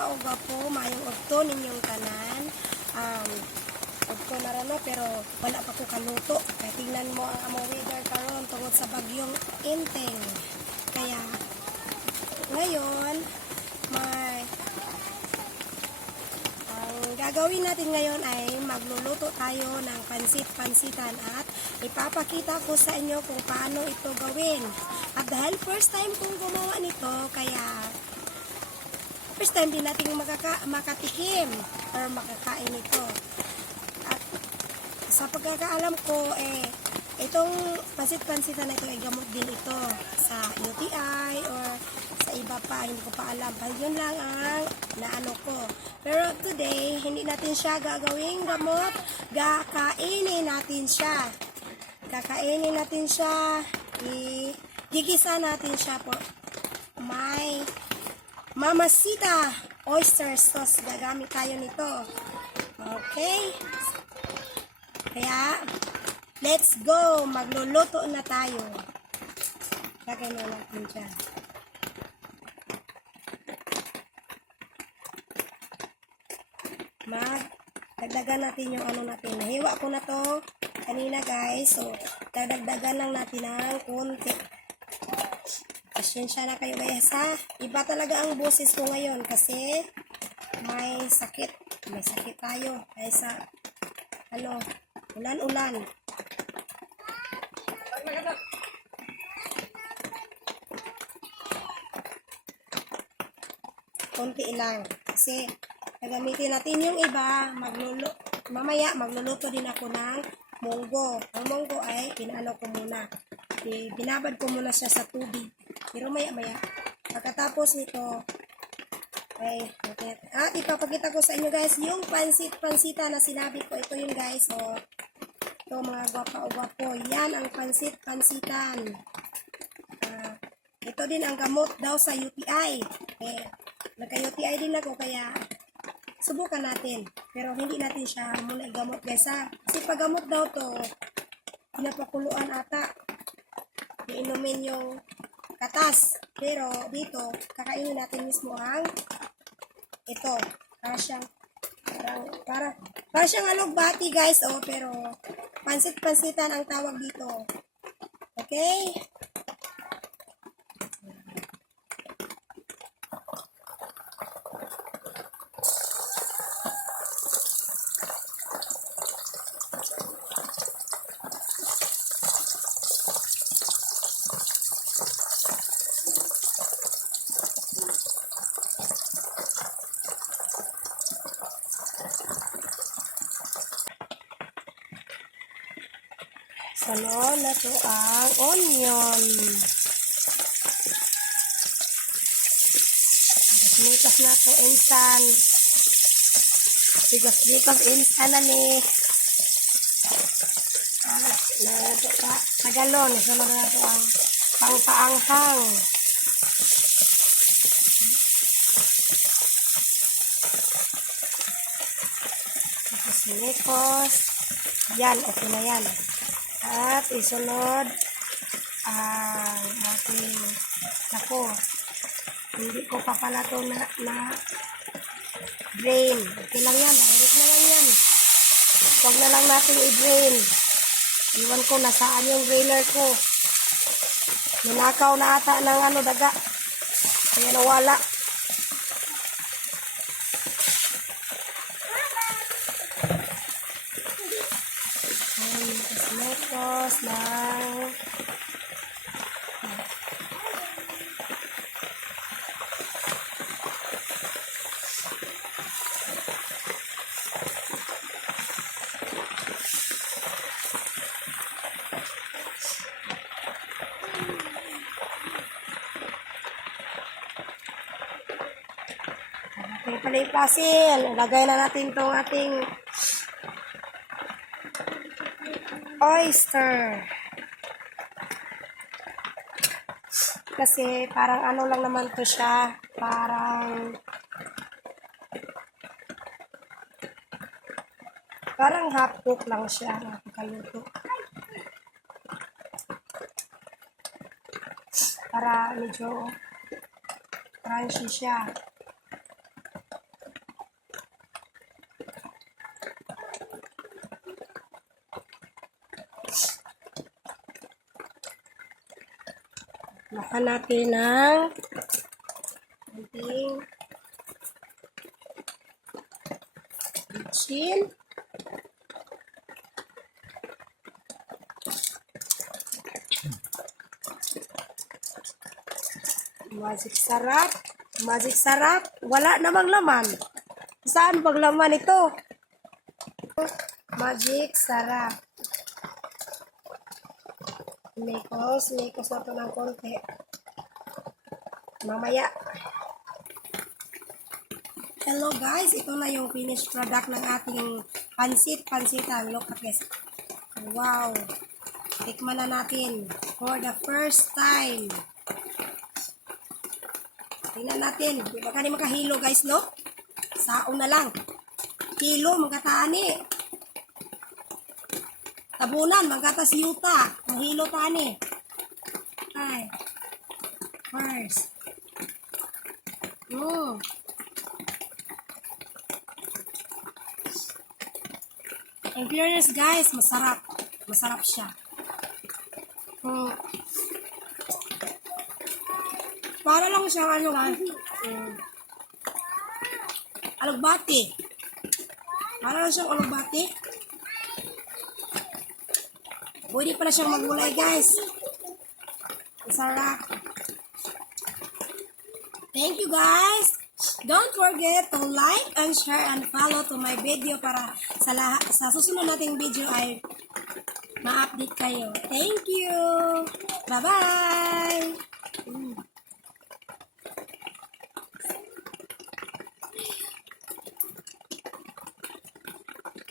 kauga po, mayong ogto ninyong tanan. Ogto na rin pero wala pa ko kaluto. Kaya tingnan mo ang among weather karon tungod sa bagyong Inteng. Kaya ngayon, ang gagawin natin ngayon ay magluluto tayo ng pansit-pansitan at ipapakita ko sa inyo kung paano ito gawin. At dahil first time kong gumawa nito, kaya first time din natin makatikim or makakain ito. At sa pagkakaalam ko, itong pansit-pansitan na ito ay gamot din ito sa UTI or sa iba pa, hindi ko pa alam. Yun lang ang naano ko. Pero today, hindi natin siya gagawing gamot. Kakainin natin siya. Kakainin natin siya. Gigisa natin siya po. May Mamacita oyster sauce. Gagamit tayo nito. Okay? Kaya, let's go! Magluluto na tayo. Lagay na natin dyan. Dagdagan natin yung ano natin. Nahiwa ko na to kanina guys. So, dagdagan lang natin ng konti. Pasensya na kayo guys ha. Iba talaga ang boses ko ngayon kasi may sakit. May sakit tayo. Kaya sa ulan-ulan. Konti lang. Kasi gagamitin natin yung iba. Mamaya magluluto din ako ng munggo. Ang munggo ay pinano ko muna. Binabad ko muna siya sa tubig. Pero maya-maya. Pagkatapos nito, at ipapakita ko sa inyo guys yung pansit-pansita na sinabi ko. Ito yun guys. So, ito mga gwapa-gwapo. Yan ang pansit-pansitan. Ito din ang gamot daw sa UTI. Nagka-UTI din ako kaya subukan natin. Pero hindi natin siya muna igamot guys ha. Kasi paggamot daw to, pinapakuluan ata. Iinumin yung katas. Pero dito, kakainin natin mismo ang ito. Para siyang alugbati guys. Oh, pero pansit-pansitan ang tawag dito. Okay? Sunod na ito ang onion. Bigas na ito, insan. Bigas insan na ni. Sa galon. Sunod na ito ang pangpaanghang. Tapos sinikos. Yan, okay na yan. At isunod ang ating hindi ko pa pala ito na drain. Okay lang yan. Direct na lang yan. Huwag na lang natin i-drain. Iwan ko nasaan yung drainer ko. Ninakaw na ata ng daga. Kaya nawala. Tapos lang palipasin. Lagay na natin itong ating oyster. Kasi parang lang naman to siya. Parang half cook lang siya. Napakaluto. Para medyo crunchy siya. Baka natin ng ating chin. Magic sarap. Magic sarap. Wala namang laman. Saan bang laman ito? Magic sarap. Mikos na ito ng konti. Mamaya. Hello guys, ito na yung finished product ng ating pansitan. Look at this. Wow. Tikman na natin for the first time. Tingnan natin. Di ba kani makahilo guys, no? Saong na lang. Kilo, magkataani. Tabunan, magkatas yuta. Mahilo tani. Ay. First. In fairness guys, masarap. Masarap siya. Para lang siyang ano guys. Alugbati. Para lang siyang alugbati. Pwede pala siyang magulay guys. Masarap. Thank you guys. Don't forget to like and share and follow to my video para sa susunod nating video ay ma-update kayo. Thank you. Bye-bye.